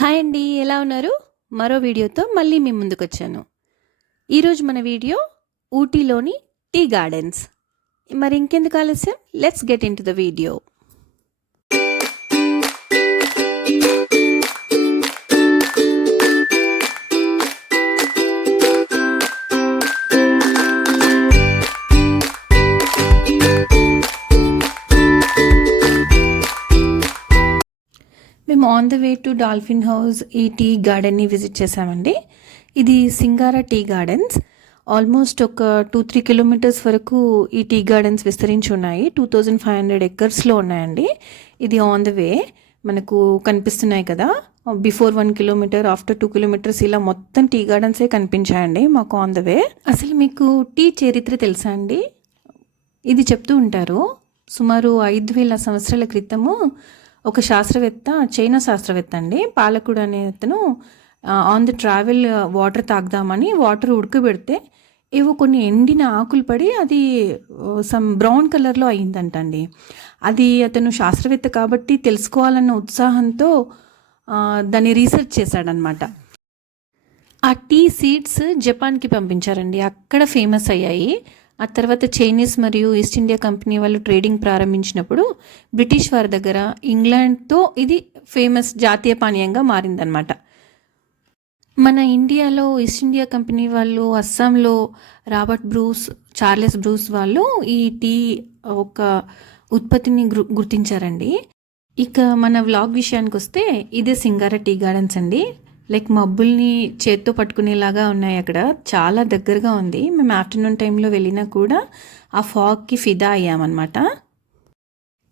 Hi అండి, ఎలా ఉన్నారు? మరో వీడియోతో మళ్ళీ మీ ముందుకొచ్చాను. ఈరోజు మన వీడియో ఊటీలోని టీ గార్డెన్స్. మరి ఇంకెందుకు ఆలస్యం, let's get in to the video. మేము on the way to dolphin house ఈ టీ గార్డెన్ని విజిట్ చేసామండి. ఇది సింగారా టీ గార్డెన్స్. ఆల్మోస్ట్ ఒక 2-3 కిలోమీటర్స్ వరకు ఈ టీ గార్డెన్స్ విస్తరించి ఉన్నాయి. 2500 ఎకర్స్లో ఉన్నాయండి. ఇది ఆన్ ద వే మనకు కనిపిస్తున్నాయి కదా. బిఫోర్ 1 కిలోమీటర్, ఆఫ్టర్ 2 కిలోమీటర్స్ ఇలా మొత్తం టీ గార్డెన్సే కనిపించాయండి మాకు ఆన్ ద వే. అసలు మీకు టీ చరిత్ర తెలుసా అండి? ఇది చెప్తూ ఉంటారు. సుమారు 5000 సంవత్సరాల క్రితము ఒక శాస్త్రవేత్త, చైనా శాస్త్రవేత్త అండి, పాలకుడు అనే అతను ఆన్ ది ట్రావెల్ వాటర్ తాగుదామని వాటర్ ఉడకబెడితే ఏవో కొన్ని ఎండిన ఆకులు పడి అది సమ్ బ్రౌన్ కలర్లో అయిందంటండి. అది అతను శాస్త్రవేత్త కాబట్టి తెలుసుకోవాలన్న ఉత్సాహంతో దాన్ని రీసెర్చ్ చేశాడనమాట. ఆ టీ సీడ్స్ జపాన్కి పంపించారండి, అక్కడ ఫేమస్ అయ్యాయి. ఆ తర్వాత చైనీస్ మరియు ఈస్ట్ ఇండియా కంపెనీ వాళ్ళు ట్రేడింగ్ ప్రారంభించినప్పుడు బ్రిటిష్ వారి దగ్గర ఇంగ్లాండ్తో ఇది ఫేమస్ జాతీయ పానీయంగా మారిందనమాట. మన ఇండియాలో ఈస్ట్ ఇండియా కంపెనీ వాళ్ళు అస్సాంలో రాబర్ట్ బ్రూస్, చార్లెస్ బ్రూస్ వాళ్ళు ఈ టీ ఒక ఉత్పత్తిని గుర్తించారండి. ఇక మన వ్లాగ్ విషయానికి వస్తే ఇదే సింగారా టీ గార్డెన్స్ అండి. లైక్ మబ్బుల్ని చేత్తో పట్టుకునేలాగా ఉన్నాయి, అక్కడ చాలా దగ్గరగా ఉంది. మేము ఆఫ్టర్నూన్ టైంలో వెళ్ళినా కూడా ఆ ఫాగ్కి ఫిదా అయ్యామన్నమాట.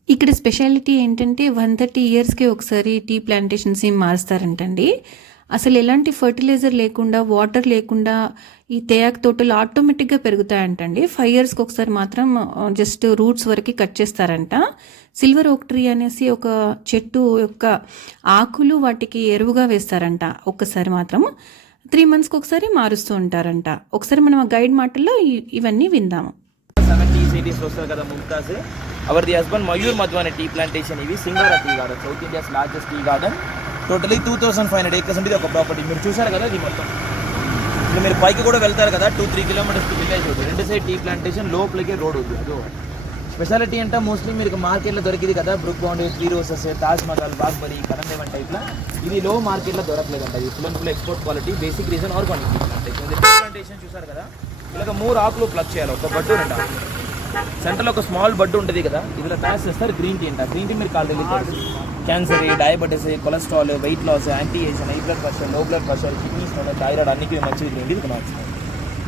ఇక్కడ స్పెషాలిటీ ఏంటంటే 130 ఇయర్స్కి ఒకసారి టీ ప్లాంటేషన్స్ ఏం మారుస్తారంటండి. అసలు ఎలాంటి ఫర్టిలైజర్ లేకుండా, వాటర్ లేకుండా ఈ తేయాకు తోటలు ఆటోమేటిక్గా పెరుగుతాయంటండి. 5 ఇయర్స్కి ఒకసారి మాత్రం జస్ట్ రూట్స్ వరకు కట్ చేస్తారంట. సిల్వర్ ఓక్ ట్రీ అనేసి ఒక చెట్టు యొక్క ఆకులు వాటికి ఎరువుగా వేస్తారంట. ఒక్కసారి మాత్రం 3 మంత్స్కి ఒకసారి మారుస్తూ ఉంటారంట. ఒకసారి మనం ఆ గైడ్ మాటల్లో ఇవన్నీ విందాము. 70s 80s వస్తారు కదా Mumtaz, our the husband Mayur Madhwane tea plantation. ఇవి Singara tea garden, south India's largest tea garden. Totally 2500 acres ఉంటుంది ఒక ప్రాపర్టీ. మీరు చూసారు కదా ఇది మొత్తం. ఇప్పుడు మీరు పైకి కూడా వెళ్తారు కదా, 2-3 కిలోమీటర్స్ విలేజ్ ఉంది. 2 సైడ్ టీ ప్లాంటేషన్, లోపలికి రోడ్ ఉంది. అదో స్పెషాలిటీ అంటే మోస్ట్లీ మీకు మార్కెట్లో దొరికింది కదా, Brooke Bond, tea roses, Taj Mahal, బాగ్బరి, కరందేవన్ టైప్లో. ఇది లో మార్కెట్లో దొరకలేదంట. ఇది full export quality. Basic reason organic tea plantation. Tea plantation చూసారు కదా, ఇలాగ 3 ఆకులు ప్లగ్ చేయాలి, ఒక బడ్డు 2 ఆకులు. సెంటర్లో ఒక స్మాల్ బడ్డు ఉంటుంది కదా, ఇదిలో తయారు చేస్తారు గ్రీన్ టీ అంట. గ్రీన్ టీ మీరు కాల్ cancer, diabetes, cholesterol, weight loss, anti age, high blood pressure, low blood pressure, kidney stone, thyroid అన్నిటికీ మంచిది గ్రీన్ టీ. ఇది నచ్చుతుంది.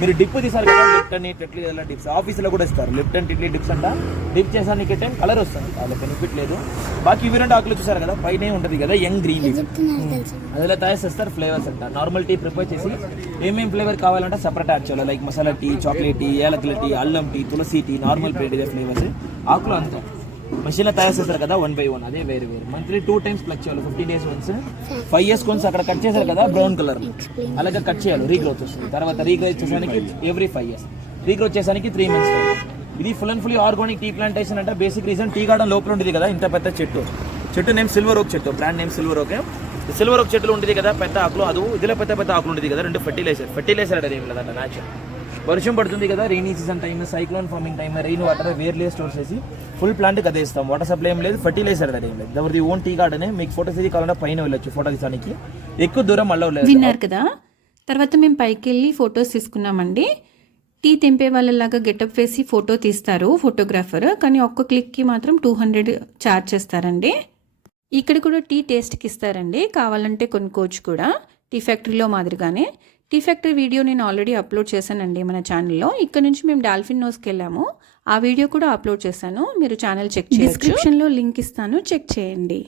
మీరు డిప్ తీసారు కదా, లిఫ్ట్ అని ఇట్లీ ఇలా డిప్స్ ఆఫీస్లో కూడా ఇస్తారు. లిఫ్ట్ అండ్ ఇట్లీ డిప్స్ అంట. డిప్ చేసానికి టైం కలర్ వస్తుంది, అలా బెనిఫిట్ లేదు. బాకీ ఇవి 2 ఆకులు చూసారు కదా, పైన ఉంటుంది కదా యంగ్ గ్రీన్ లీఫ్, అదిలా తయారు చేస్తారు. ఫ్లేవర్స్ అంట. నార్మల్ టీ ప్రిపేర్ చేసి ఏమేమి ఫ్లేవర్ కావాలంటే సపరేట్ యాడ్ చేయాలి. Like masala tea, chocolate tea, యాలకుల టీ, అల్లం టీ, తులసి టీ, నార్మల్ ప్లేట్, ఇదే ఫ్లేవర్స్. ఆకులు అంతా మషిన్లో తయారు చేస్తారు కదా, 1 by 1, అదే వేరు వేరు. మంత్లీ 2 times ప్లగ్ చేయాలి, 15 days once. 5 years కొంచెం అక్కడ కట్ చేశారు కదా బ్రౌన్ కలర్, అలాగే కట్ చేయాలి. రీగ్రోత్ వస్తుంది. తర్వాత రీగ్రోత్ చేసానికి ఎవ్రీ 5 years, రీగ్రోత్ చేసానికి 3 months. ఇది full and fully organic tea plantation అంటే. బేసిక్ రీజన్ టీ గార్డెన్ లోపల ఉంటుంది కదా ఇంత పెద్ద చెట్టు నేమ్ సిల్వర్ ఓక్ చెట్టు, brand name silver okay. Silver oak చెట్లు ఉంటుంది కదా పెద్ద ఆకులు, అది ఇదిలో పెద్ద ఆకులు ఉంటుంది కదా, 2 ఫెర్టిలైజర్ అనేది ఏం లేదంట. న్యాచురల్ వర్షం పడుతుంది కదా, rainy season time, cyclone forming time, rain water వేర్లే స్టోర్ చేసి ఫుల్ ప్లాంట్ కదేస్తాం. వాటర్ సప్లై ఏం లేదు, ఫర్టిలైజర్ అనేది ఏం లేదు. ఎవరిది ఓన్ టీ గార్డెన్. మీకు ఫోటోస్ ఇది కావాలంటే పైన వెళ్ళొచ్చు ఫోటో తీసానికి, ఎక్కువ దూరం మళ్ళీ లేదు. విన్నారు కదా. తర్వాత మేము పైకి వెళ్ళి ఫొటోస్ తీసుకున్నామండి. టీ తెంపే వాళ్ళలాగా గెటప్ వేసి ఫోటో తీస్తారు ఫోటోగ్రాఫర్, కానీ ఒక్క క్లిక్కి మాత్రం 200 ఛార్జ్ చేస్తారండి. ఇక్కడ కూడా టీ టేస్ట్కి ఇస్తారండి, కావాలంటే కొనుక్కోవచ్చు కూడా. టీ ఫ్యాక్టరీలో మాదిరిగానే. టీ ఫ్యాక్టరీ వీడియో నేను ఆల్రెడీ అప్లోడ్ చేశానండి మన ఛానల్లో. ఇక్కడ నుంచి మేము డాల్ఫిన్ నోస్కి వెళ్ళాము, ఆ వీడియో కూడా అప్లోడ్ చేశాను. మీరు ఛానల్ చెక్ చేయండి, డిస్క్రిప్షన్లో లింక్ ఇస్తాను, చెక్ చేయండి.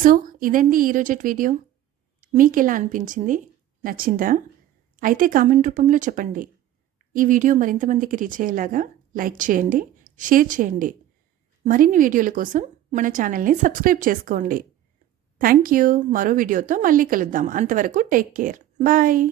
సో ఇదండి ఈరోజు వీడియో. మీకు ఎలా అనిపించింది? నచ్చిందా? అయితే కామెంట్ రూపంలో చెప్పండి. ఈ వీడియో మరింతమందికి రీచ్ అయ్యేలాగా లైక్ చేయండి, షేర్ చేయండి. మరిన్ని వీడియోల కోసం మన ఛానల్ని సబ్స్క్రైబ్ చేసుకోండి. Thank you. మరో వీడియోతో మళ్ళీ కలుద్దాం. అంతవరకు టేక్ కేర్. బాయ్.